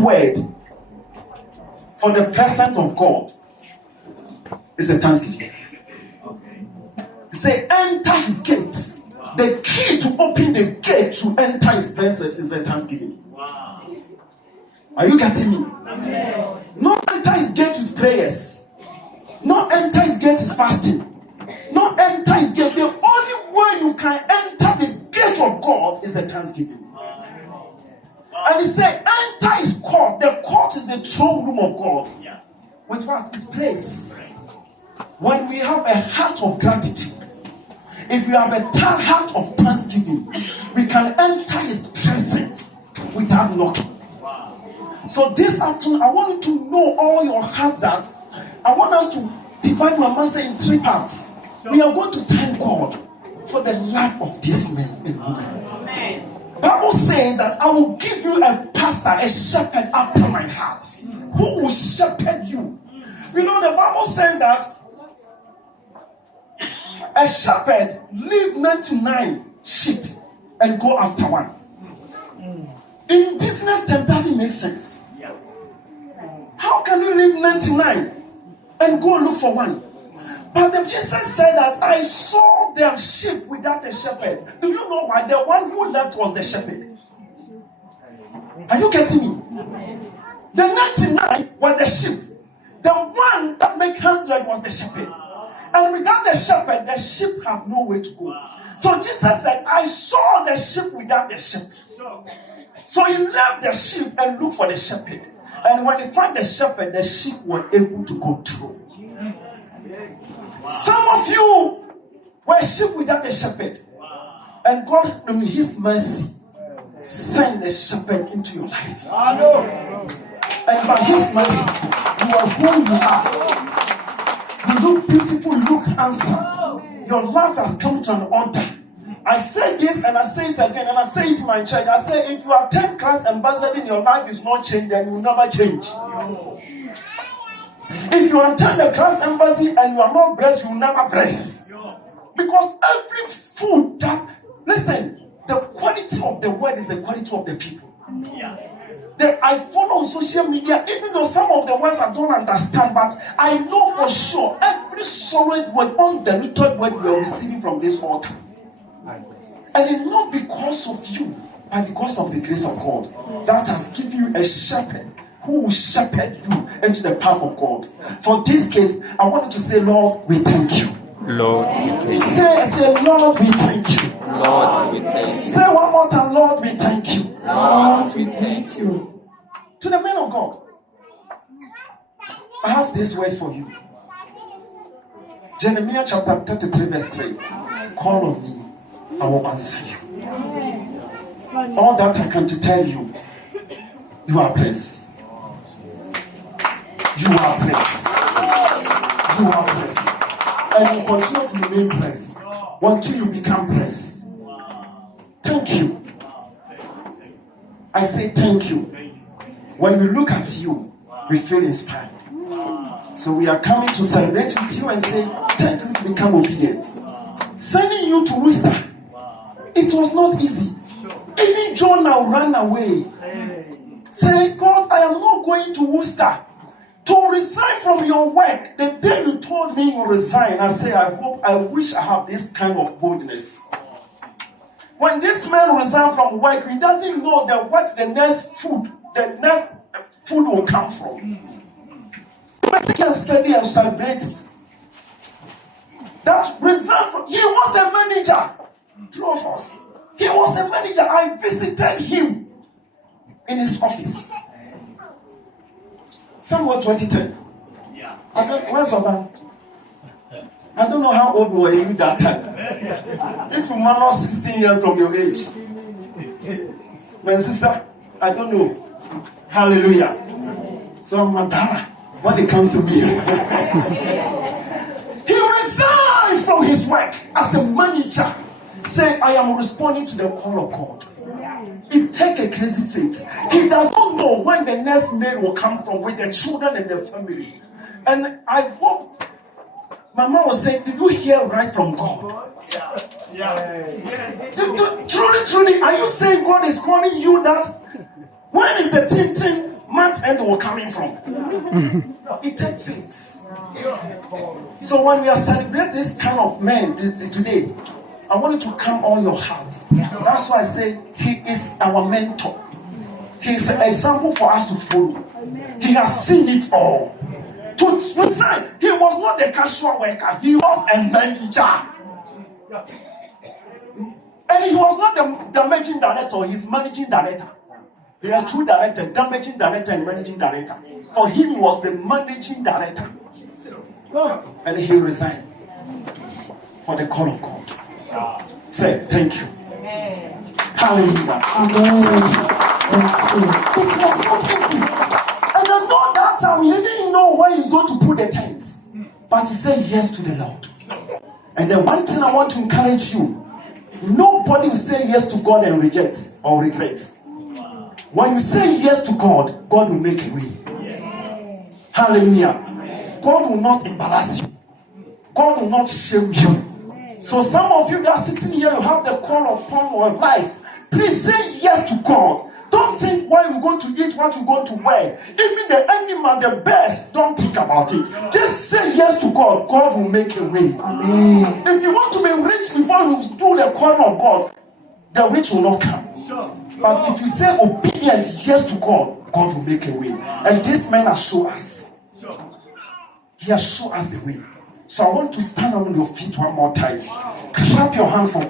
word for the presence of God is a thanksgiving. Say, enter his gates. The key to open the gate to enter his presence is a thanksgiving. Are you getting me? Not enter his gate with prayers. Not enter his gate is fasting. Not enter his gate. The only way you can enter the gate of God is the thanksgiving. And he said, enter his court. The court is the throne room of God. With what? With praise. When we have a heart of gratitude, if we have a heart of thanksgiving, we can enter his presence without knocking. So this afternoon, I want you to know all your heart that I want us to divide my message in 3 parts. We are going to thank God for the life of this man and woman. Bible says that I will give you a pastor, a shepherd after my heart, who will shepherd you. You know, the Bible says that a shepherd leave 99 sheep and go after one. In business terms, doesn't make sense. How can you leave 99 and go look for one? But Jesus said that I saw their sheep without a shepherd. Do you know why? The one who left was the shepherd. Are you getting me? The 99 was the sheep. The one that make 100 was the shepherd. And without the shepherd, the sheep have nowhere to go. So Jesus said, I saw the sheep without the shepherd. So he left the sheep and looked for the shepherd. And when he found the shepherd, the sheep were able to control. Some of you were sheep without a shepherd. And God, in his mercy, sent the shepherd into your life. And by his mercy, you are who you are. You look beautiful, you look handsome. Your life has come to an altar. I say this and I say it again and I say it in my church. I say if you attend Christ ambassador, your life is not changed, then you will never change. If you attend the Christ embassy and you are not blessed, you will never bless. Because every food that, listen, the quality of the word is the quality of the people. I follow social media, even though some of the words I don't understand, but I know for sure every solid word, undiluted word we are receiving from this altar. And it's not because of you, but because of the grace of God that has given you a shepherd who will shepherd you into the path of God. For this case, I want you to say, Lord, we thank you. Lord, we thank you. Say, Lord, we thank you. Lord, we thank you. Say one more time, Lord, we thank you. Lord, we thank you. To the men of God, I have this word for you. Jeremiah chapter 33 verse 3. Call on me, I will answer you. All that I can to tell you, you are blessed. You are blessed. You are blessed. And you continue to remain blessed until you become blessed. Thank you. I say thank you. When we look at you, we feel inspired. So we are coming to celebrate with you and say thank you to become obedient. Sending you to Worcester, it was not easy. Even Jonah ran away. Say, God, I am not going to Worcester. To resign from your work, the day you told me you resign, I say, I wish I have this kind of boldness. When this man resigned from work, he doesn't know that what's the next food will come from. But he can study and celebrate it. That resigned from, he was a manager. Two of us. He was a manager. I visited him in his office. Somewhere 2010. Where's Baba? I don't know how old were you that time. If you minus 16 years from your age. My sister, I don't know. Hallelujah. So Madara, when it comes to me. He resigned from his work as a manager. Say, I am responding to the call of God. It takes a crazy faith. He does not know when the next mail will come from with the children and the family. And I hope Mama was saying, did you hear right from God? Truly, are you saying God is calling you that when is the tin will come in from. No, it takes faith. So when we are celebrating this kind of men today, I want you to calm all your hearts. That's why I say he is our mentor. He is an example for us to follow. He has seen it all. To say he was not a casual worker, he was a manager. And he was not the managing director, he's managing director. There are two directors, the managing director and managing director. For him, he was the managing director. And he resigned for the call of God. Say, thank you. Hallelujah. Amen. It was not easy. And I know that time he didn't know where he's going to put the tent. But he said yes to the Lord. And then one thing I want to encourage you, nobody will say yes to God and reject or regret. When you say yes to God, God will make a way. Hallelujah. God will not embarrass you. God will not shame you. So some of you that are sitting here, you have the call upon your life. Please say yes to God. Don't think what you're going to eat, what you're going to wear. Even the animal, the best, don't think about it. Just say yes to God. God will make a way. Amen. If you want to be rich before you do the call of God, the rich will not come. But if you say obedient yes to God, God will make a way. And this man has shown us. He has shown us the way. So I want to stand on your feet one more time. Clap your hands for